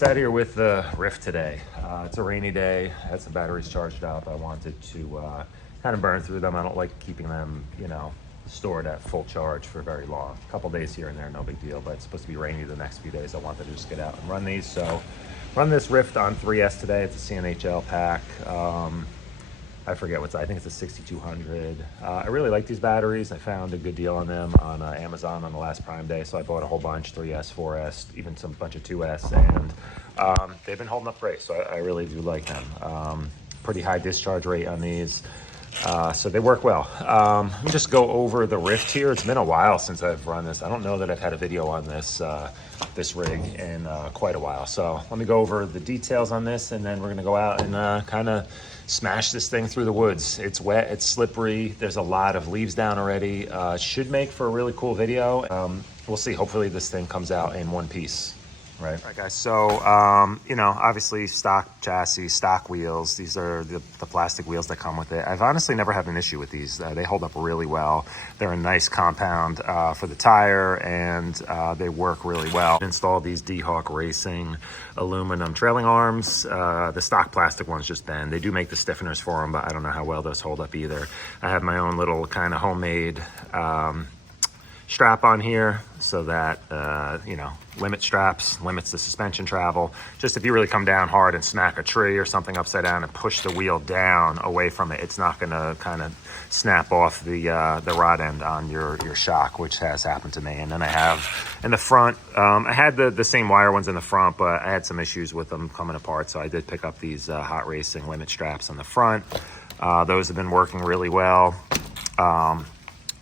just out here with the Ryft today. It's a rainy day. I had some batteries charged up. I wanted to kind of burn through them. I don't like keeping them, stored at full charge for very long. A couple days here and there, no big deal, but it's supposed to be rainy the next few days. I wanted to just get out and run these. So run this Ryft on 3S today. It's a CNHL pack. I forget I think it's a 6200. I really like these batteries. I found a good deal on them on Amazon on the last Prime Day, so I bought a whole bunch, 3S, 4S, even some bunch of 2S, and they've been holding up great, so I really do like them. Pretty high discharge rate on these, so they work well. Let me just go over the Ryft here. It's been a while since I've run this. I don't know that I've had a video on this this rig in quite a while, so let me go over the details on this, and then we're gonna go out and kind of smash this thing through the woods. It's wet, it's slippery, there's a lot of leaves down already. Should make for a really cool video. We'll see, hopefully this thing comes out in one piece. Right. All right, guys, so, obviously stock chassis, stock wheels. These are the plastic wheels that come with it. I've honestly never had an issue with these. They hold up really well. They're a nice compound for the tire, and they work really well. Installed these D-Hawk Racing aluminum trailing arms. The stock plastic ones just bend. They do make the stiffeners for them, but I don't know how well those hold up either. I have my own little kind of homemade strap on here so that limit straps, limits the suspension travel. Just if you really come down hard and smack a tree or something upside down and push the wheel down away from it, it's not going to kind of snap off the rod end on your shock, which has happened to me. And then I have in the front, I had the same wire ones in the front, but I had some issues with them coming apart, so I did pick up these Hot Racing limit straps on the front. Those have been working really well.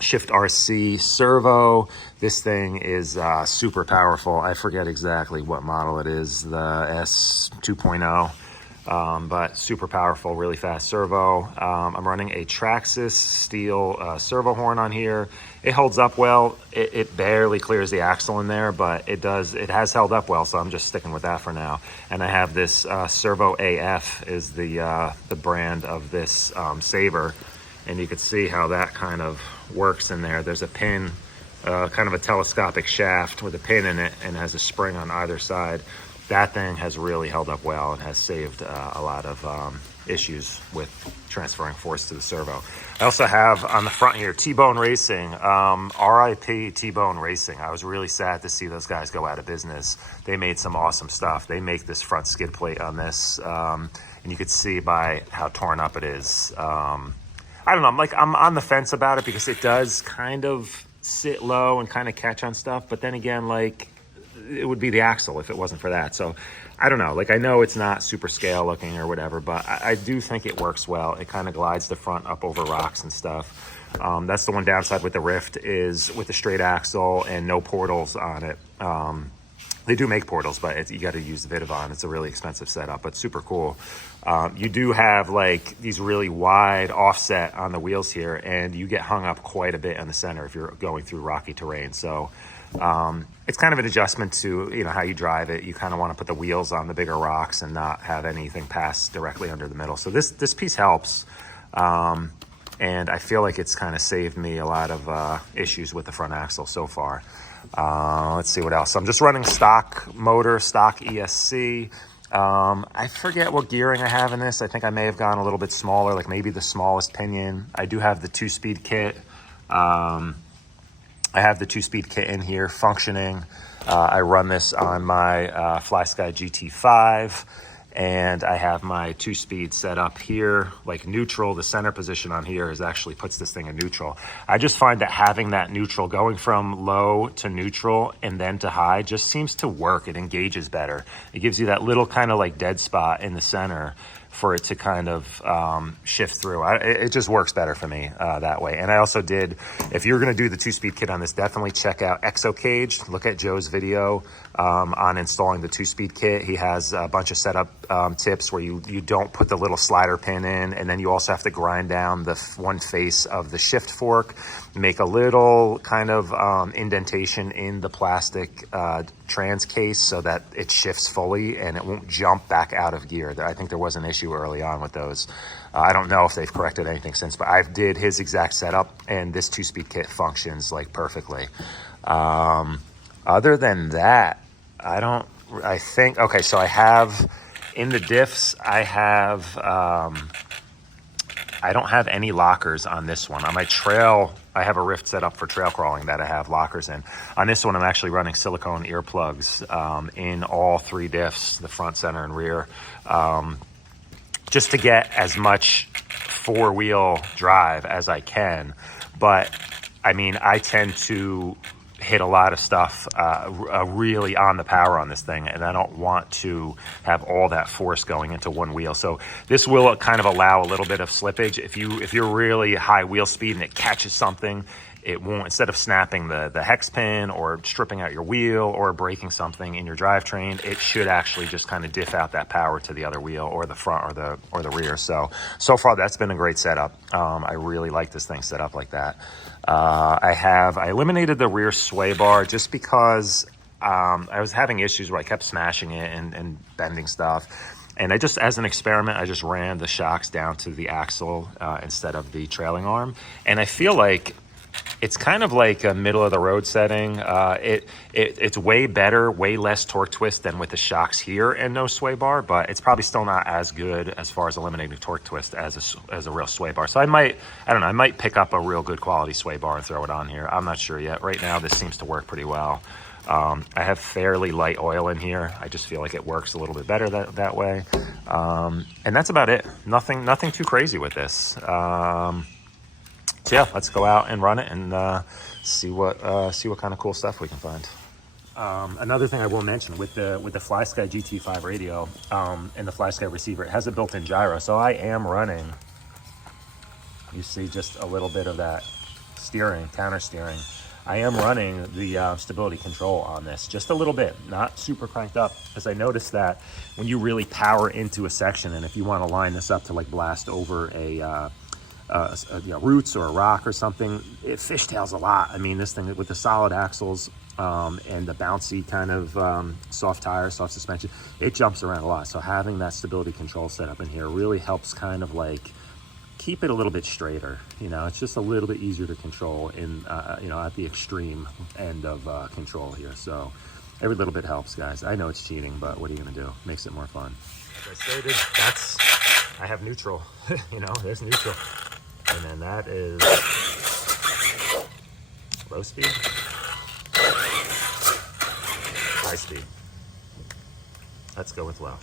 Shift RC servo. This thing is super powerful. I forget exactly what model it is, the S 2.0, but super powerful, really fast servo. I'm running a Traxxas steel servo horn on here. It holds up well. It barely clears the axle in there, but it has held up well, so I'm just sticking with that for now. And I have this Servo AF is the brand of this saver. And you can see how that kind of works in there. There's a pin, kind of a telescopic shaft with a pin in it, and has a spring on either side. That thing has really held up well and has saved a lot of issues with transferring force to the servo. I also have on the front here, T-Bone Racing, RIP T-Bone Racing. I was really sad to see those guys go out of business. They made some awesome stuff. They make this front skid plate on this, and you could see by how torn up it is. I don't know, I'm on the fence about it because it does kind of sit low and kind of catch on stuff. But then again, it would be the axle if it wasn't for that. So I don't know, I know it's not super scale looking or whatever, but I do think it works well. It kind of glides the front up over rocks and stuff. That's the one downside with the Ryft is with the straight axle and no portals on it. They do make portals, but you got to use the Vidavon. It's a really expensive setup, but super cool. You do have these really wide offset on the wheels here, and you get hung up quite a bit in the center if you're going through rocky terrain. So it's kind of an adjustment to how you drive it. You kind of want to put the wheels on the bigger rocks and not have anything pass directly under the middle. So this piece helps, and I feel like it's kind of saved me a lot of issues with the front axle so far. Let's see what else. I'm just running stock motor, stock ESC. I forget what gearing I have in this. I think I may have gone a little bit smaller, maybe the smallest pinion. I do have the 2-speed kit. I have the 2-speed kit in here functioning. I run this on my FlySky GT5. And I have my 2-speed set up here, neutral. The center position on here actually puts this thing in neutral. I just find that having that neutral, going from low to neutral and then to high, just seems to work. It engages better. It gives you that little kind of dead spot in the center for it to kind of shift through. It just works better for me that way. And I also did, if you're going to do the 2-speed kit on this, definitely check out ExoCage. Look at Joe's video on installing the 2-speed kit. He has a bunch of setup tips where you don't put the little slider pin in, and then you also have to grind down the one face of the shift fork, make a little kind of indentation in the plastic trans case so that it shifts fully and it won't jump back out of gear. I think there was an issue early on with those. I don't know if they've corrected anything since, but I did his exact setup, and this 2-speed kit functions perfectly. Other than that, I don't I think, okay, so I have, in the diffs, I don't have any lockers on this one. On my trail, I have a Ryft set up for trail crawling that I have lockers in. On this one, I'm actually running silicone earplugs in all 3 diffs, the front, center, and rear, just to get as much 4-wheel drive as I can. But I mean, I tend to hit a lot of stuff really on the power on this thing, and I don't want to have all that force going into one wheel. So this will kind of allow a little bit of slippage. If you're really high wheel speed and it catches something, it won't, instead of snapping the hex pin or stripping out your wheel or breaking something in your drivetrain, it should actually just kind of diff out that power to the other wheel or the front or the rear. So far that's been a great setup. I really like this thing set up like that. I eliminated the rear sway bar just because I was having issues where I kept smashing it and bending stuff. And I just, as an experiment, I just ran the shocks down to the axle instead of the trailing arm. And I feel like it's kind of like a middle of the road setting. It's way better, way less torque twist than with the shocks here and no sway bar, but it's probably still not as good as far as eliminating torque twist as a real sway bar. So I don't know, I might pick up a real good quality sway bar and throw it on here. I'm not sure yet. Right now, this seems to work pretty well. I have fairly light oil in here. I just feel like it works a little bit better that way. And that's about it. Nothing too crazy with this. So yeah, let's go out and run it and see what kind of cool stuff we can find. Another thing I will mention with the FlySky GT5 radio and the FlySky receiver, it has a built-in gyro. So I am running, you see just a little bit of that steering, counter steering. I am running the stability control on this, just a little bit, not super cranked up, because I noticed that when you really power into a section, and if you want to line this up to like blast over a roots or a rock or something, it fishtails a lot. I mean, this thing with the solid axles and the bouncy kind of soft tires, soft suspension, it jumps around a lot. So having that stability control set up in here really helps kind of like keep it a little bit straighter. You know, it's just a little bit easier to control in, at the extreme end of control here. So every little bit helps, guys. I know it's cheating, but what are you gonna do? Makes it more fun. As I stated, I have neutral. There's neutral. And then that is low speed, high speed. Let's go with low.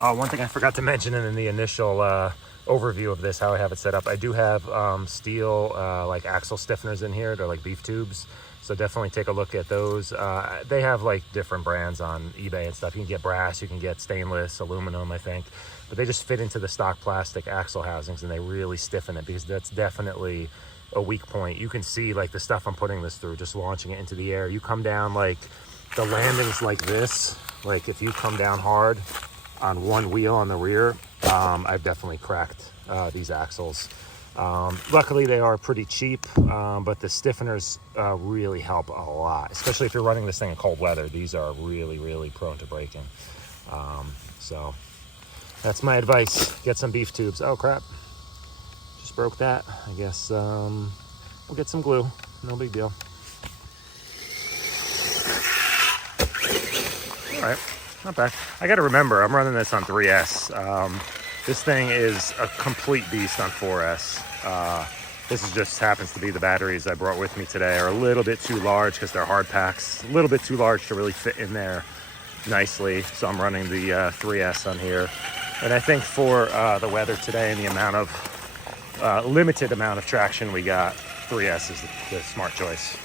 One thing I forgot to mention in the initial overview of this, how I have it set up, I do have steel like axle stiffeners in here. They're like beef tubes. So definitely take a look at those. They have like different brands on eBay and stuff. You can get brass, you can get stainless, aluminum, I think. But they just fit into the stock plastic axle housings and they really stiffen it, because that's definitely a weak point. You can see like the stuff I'm putting this through, just launching it into the air. You come down like the landings like this, like if you come down hard on one wheel on the rear, I've definitely cracked these axles. Luckily they are pretty cheap, but the stiffeners really help a lot, especially if you're running this thing in cold weather. These are really prone to breaking. So that's my advice. Get some beef tubes. Oh crap, just broke that. I guess we'll get some glue, no big deal. All right, not bad. I gotta remember, I'm running this on 3S. This thing is a complete beast on 4S. This is just happens to be the batteries I brought with me today are a little bit too large because they're hard packs, a little bit too large to really fit in there nicely. So I'm running the 3S on here. And I think for the weather today and the amount of limited amount of traction we got, 3S is the smart choice.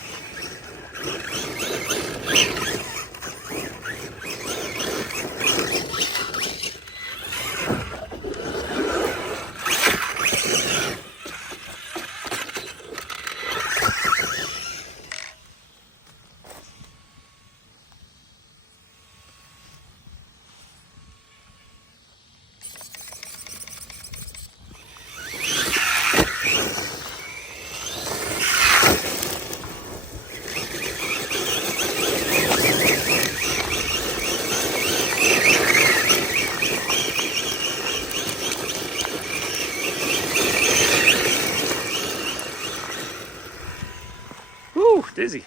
Woo, dizzy.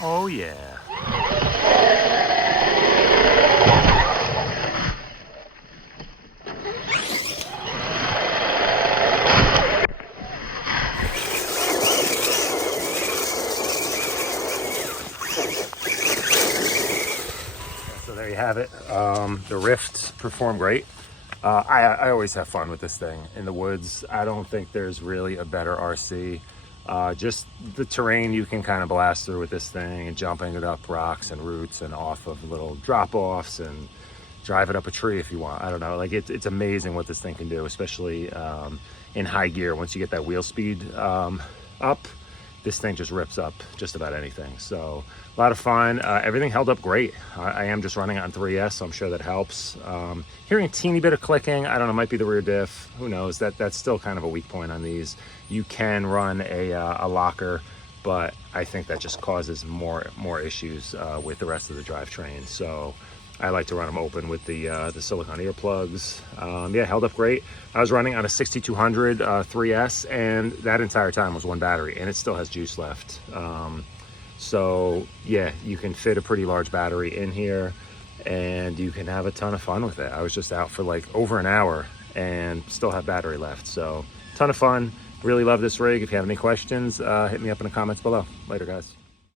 Oh yeah. So there you have it. The Ryft performed great. I always have fun with this thing in the woods. I don't think there's really a better RC. Just the terrain you can kind of blast through with this thing, and jumping it up rocks and roots and off of little drop-offs, and drive it up a tree if you want. I don't know, like it's amazing what this thing can do, especially in high gear. Once you get that wheel speed up, this thing just rips up just about anything. So a lot of fun. Everything held up great. I am just running it on 3S, so I'm sure that helps. Hearing a teeny bit of clicking, I don't know, might be the rear diff, who knows. That's still kind of a weak point on these. You can run a locker, but I think that just causes more issues with the rest of the drivetrain. So I like to run them open with the silicone earplugs. Yeah, held up great. I was running on a 6200 3S, and that entire time was one battery, and it still has juice left. So yeah, you can fit a pretty large battery in here, and you can have a ton of fun with it. I was just out for like over an hour and still have battery left. So ton of fun. Really love this rig. If you have any questions, hit me up in the comments below. Later, guys.